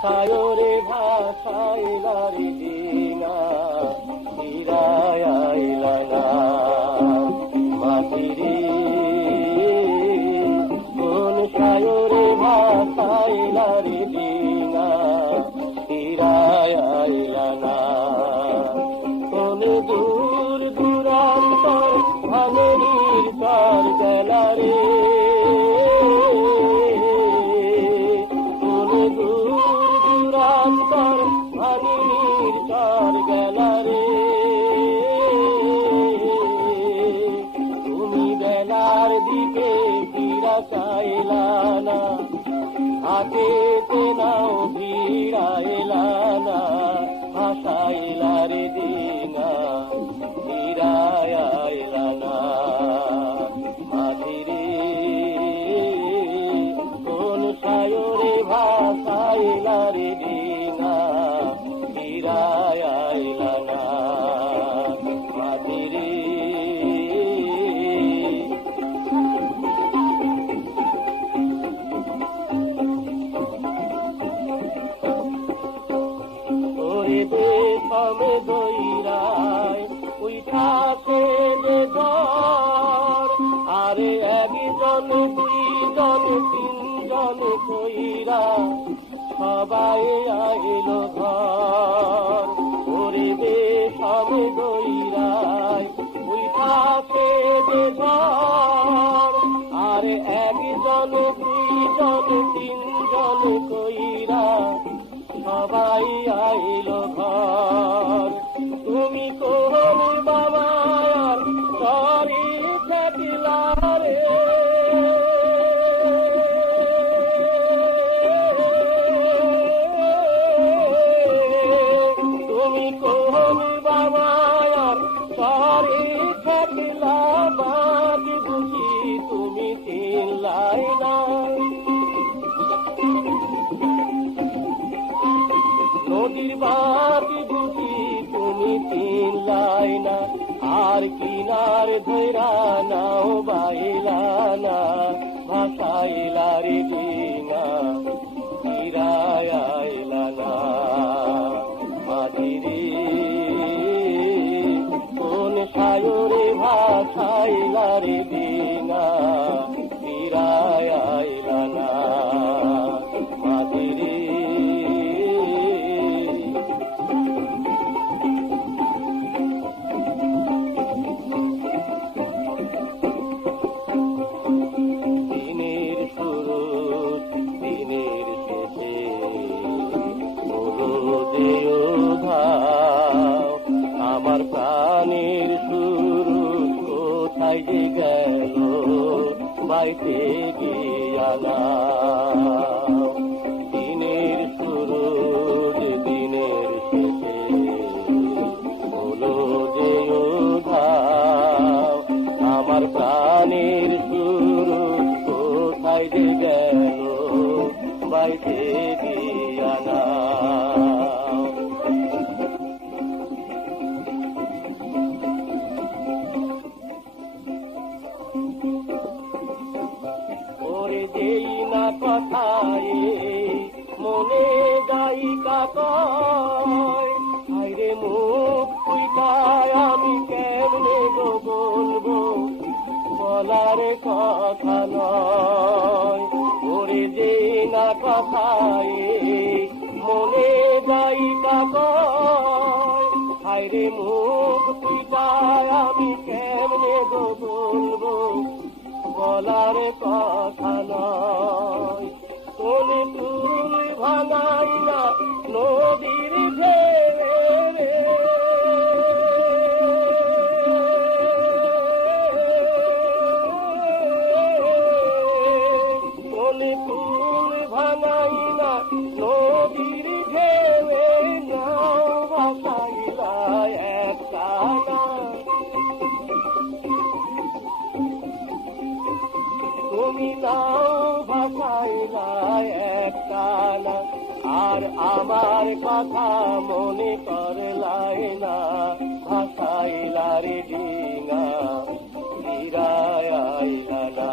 সায়রে ভাসাইলারে ডিঙা ফিরায় আইলা না মাঝিরে কোন সায়রে ভাসাইলারে ডিঙা ফিরায় আইলা না কোন দূর দূরান্তর ভাঙের চর গেলারে চাইলা না হাতে নাও ভিড়াইলা না ভাসাইলারে ডিঙা ফিরায় আইলা না মাঝিরে কোন সায়রে ভাসাইলারে ডিঙা ফিরায় আইলা না মাঝিরে সবে দইরায় উঠাছে যে ঘর আরে একজন দুইজন তিনজন কইরা সবাই আইল ঘর ওরে বে সবে দইরায় উঠাছে যে ঘর আরে একজন দুইজন তিনজন কইরা সবাই আইল ঘর তুমি কোন বাবার সরি থাকিলারে তুমি কোন বাবার সরি থাকিলা বাদ বুঝি তুমি চিনলাই না নদীর বাতি বুঝি তুমি চিনলাই না আর কিনার ধৈরা নাও বাইলা না ভাসাইলারে ডিঙা ফিরায় আইলা না মাঝিরে কোন সায়রে ভাসাইলারে ডিঙা ফিরায় আইলা না মাঝিরে আমার প্রাণের শুরু কোথায় যে গেল বাইতে গিয়া না দিনের শুরু দিনের শেষে হলো যে উধাও আমার প্রাণের শুরু কোথায় যে গেল বাইতে গিয়া না কথায় মনে গায়িকা কয় হায়রে মুখ পুইটায় আমি কেমনে গো বলবো বলার কথা নয় ওরে যে না কথায় মনে গায়িকা কয় হায়রে মুখ পুইটায় আমি কেমনে গো বলবো বলার কথা নয় কোন তুল ভাঙাই না নদীর ঢেউরে কোন তুল ভাঙাই না নদীর ঢেউরে নাও ভাসাইলা একটা না তুমি নাও ভাসাইলা একটা না আর আমার কথা মনে করলাই না ভাসাইলারে ডিঙা ফিরায় আইলা না।